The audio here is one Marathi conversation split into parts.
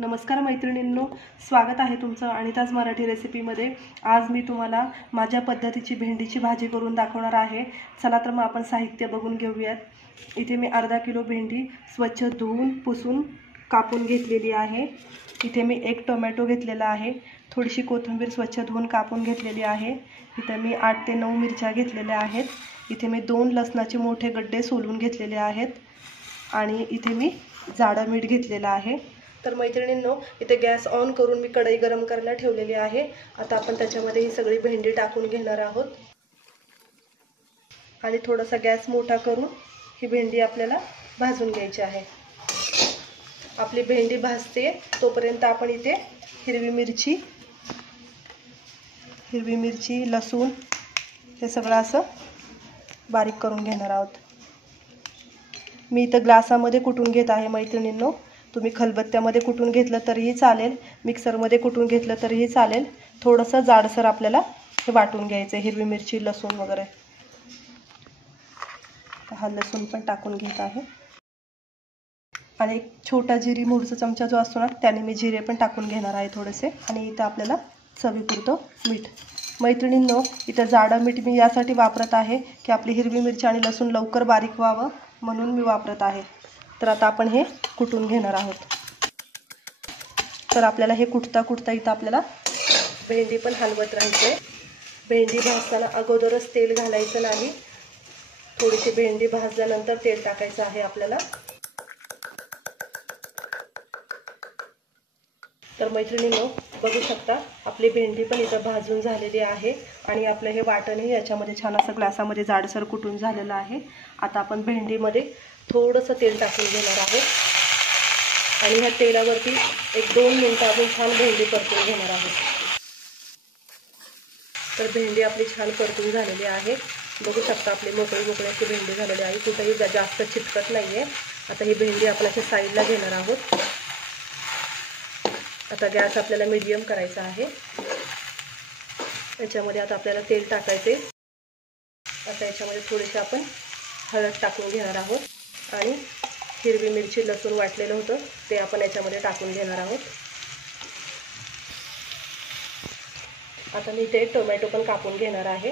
नमस्कार मैत्रिणींनो, स्वागत आहे तुमचं अनिताज मराठी रेसिपीमध्ये। आज मी तुम्हाला माझ्या पद्धतीची भेंडीची भाजी करून दाखवणार आहे। चला तर मग आपण साहित्य बघून घेऊयात। इथे मी अर्धा किलो भेंडी स्वच्छ धुवून पुसून कापून घेतलेली आहे। इथे मी एक टोमॅटो घेतलेला आहे, थोडीशी कोथिंबीर स्वच्छ धुवून कापून घेतलेली आहे। इथे मी 8 ते 9 मिरच्या घेतलेल्या आहेत। इथे मी 2 लसणाचे मोठे गड्डे सोलून घेतलेले आहेत आणि इथे मी जाडं मीठ घेतलेलं आहे। तर मैत्रिणींनो, इथे गॅस ऑन करून मी कढई गरम करायला ठेवलेली आहे। आता आपण त्याच्यामध्ये ही सगळी भेंडी टाकून घेणार आहोत आणि थोडासा गॅस मोठा करून ही भेंडी आपल्याला भाजून घ्यायची आहे। आपली भेंडी भाजते तोपर्यंत आपण इथे हिरवी मिरची, लसूण हे सगळं असं बारीक करून घेणार आहोत। मी इथं ग्लासामध्ये कुटून घेत आहे मैत्रिणींनो, तुम्ही खलबत्त्यामध्ये कुटून घेतलं तरीही चालेल, मिक्सरमध्ये कुटून घेतलं तरीही चालेल। थोडंसं जाडसर आपल्याला हे वाटून घ्यायचं आहे, हिरवी मिरची, लसूण वगैरे। हा लसूण पण टाकून घेत आहे आणि एक छोटा जिरी मोहरीचा चमचा जो असतो ना, त्याने मी जिरे पण टाकून घेणार आहे थोडेसे। आणि इथं आपल्याला चवीपुरतं मीठ। मैत्रिणींनो, इथं जाडं मीठ मी यासाठी वापरत आहे की आपली हिरवी मिरची आणि लसूण लवकर बारीक व्हावं, म्हणून मी वापरत आहे। तर आता आपण हे कुटून घेणार आहोत। तर आपल्याला हे कुटता इथं आपल्याला भेंडी पण हलवत राहायचं। भेंडी भाजताना अगोदरच तेल घालायचं नाही, थोडीशी भेंडी भाजल्यानंतर तेल टाकायचं आहे आपल्याला। तर मैत्रिणींनो, बघू शकता आपली भेंडी पण इथं भाजून झालेली आहे आणि आपलं हे वाटणही याच्यामध्ये छान असं ग्लासामध्ये जाडसर कुटून झालेलं आहे। आता आपण भेंडीमध्ये थोडंसं तेल टाकून घेणार आहोत आणि ह्या तेलावरती 1-2 मिनिटं आपण छान भेंडी परतून घेणार आहोत। तर भेंडी आपली छान परतून झालेली आहे। बघू शकता आपली मोकळी अशी भेंडी झालेली आहे, कुठेही जास्त चिटकत नाही आहे। आता ही भेंडी आपण अशा साईडला घेणार आहोत। आता गॅस आपल्याला मीडियम करायचा आहे। याच्यामध्ये आता आपल्याला तेल टाकायचे। आता याच्यामध्ये थोडेसे आपण हळद टाकून घेणार आहोत आणि हिरवी मिरची, लसूण वाटलेलं होतं ते आपण याच्यामध्ये टाकून घेणार आहोत। आता मी ते टोमॅटो पण कापून घेणार आहे।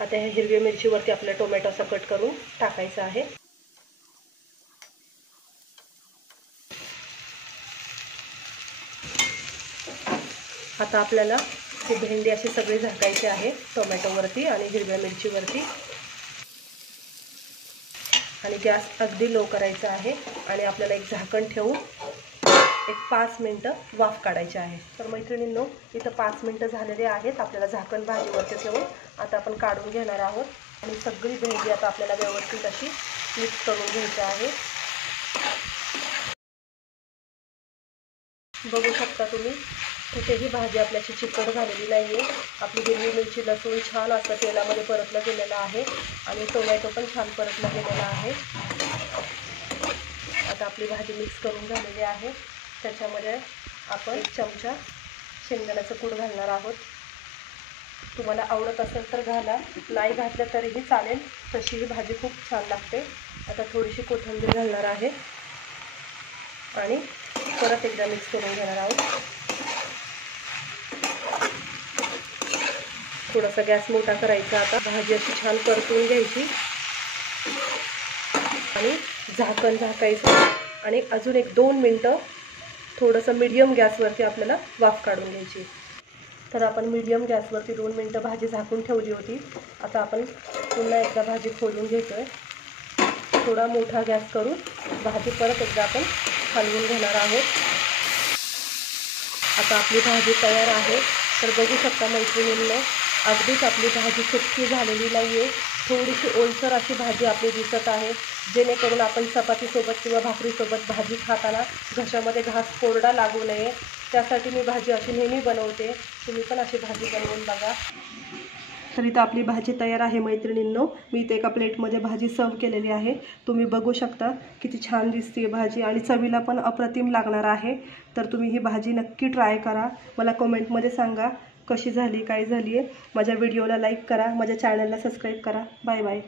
आता ह्या हिरवी मिरचीवरती आपल्या टोमॅटो असं कट करून टाकायचं आहे। आता आपल्याला ही भेंडी अशी सगळी झाकायची आहे टोमॅटोवरती आणि हिरव्या मिरचीवरती। आणि गॅस अगदी लो करायचा आहे आणि आपल्याला एक झाकण ठेवून 5 मिनिटं वाफ काढायची आहे। तर मैत्रिणींनो, इथं 5 मिनिटं झालेले आहेत। आपल्याला झाकण भाजीवरती ठेवून आता आपण काढून घेणार आहोत आणि सगळी भेंडी आता आपल्याला व्यवस्थित अशी मिक्स करून घ्यायची आहे। बघू शकता तुम्ही, कुठेही भाजी आपल्याची चिकट झालेली नाही आहे। आपली हिरवी मिरची, लसूण छान असं तेलामध्ये परतलं गेलेलं आहे आणि टोमॅटो पण छान परतला गेलेला आहे। आता आपली भाजी मिक्स करून झालेली आहे। त्याच्यामध्ये आपण 1 चमचा शेंगदाण्याचं कूट घालणार आहोत। तुम्हाला आवडत असेल तर घाला, नाही घातलं तरीही चालेल, तशी ही भाजी खूप छान लागते। आता थोडीशी कोथिंबीर घालणार आहे आणि परत एकदा मिक्स करून घेणार आहोत। थोडासा गॅस मोठा करायचा। आता भाजी अशी छान परतून घ्यायची आणि झाकण झाकायचं आणि अजून 1-2 मिनिटं थोडंसं मीडियम गॅसवरती आपल्याला वाफ काढून घ्यायची। तर आपण मीडियम गॅसवरती 2 मिनिटं भाजी झाकून ठेवली होती। आता आपण पुन्हा एकदा भाजी खोलून घेतोय। थोडा मोठा गॅस करून भाजी परत एकदा आपण हलवून घेणार आहोत। आता आपली भाजी तयार आहे। तर बघू शकता मैत्रिणींनो, अगदीच आपली भाजी सुक्की झालेली नाही आहे, थोडीशी ओलसर अशी भाजी आपली दिसत आहे, जेणेकरून आपण चपातीसोबत किंवा भाकरीसोबत भाजी खाताना घशामध्ये घास कोरडा लागू नये, त्यासाठी मी भाजी अशी नेहमी बनवते। तुम्ही पण अशी भाजी बनवून बघा। तर इथं आपली भाजी तयार आहे मैत्रिणींनो। मी इथे एका प्लेटमध्ये भाजी सर्व केलेली आहे। तुम्ही बघू शकता किती छान दिसते भाजी आणि चवीला पण अप्रतिम लागणार आहे। तर तुम्ही ही भाजी नक्की ट्राय करा, मला कमेंटमध्ये सांगा कशी झाली, काय झाली आहे। माझ्या व्हिडिओला लाईक करा, माझ्या चॅनलला सबस्क्राईब करा। Bye bye.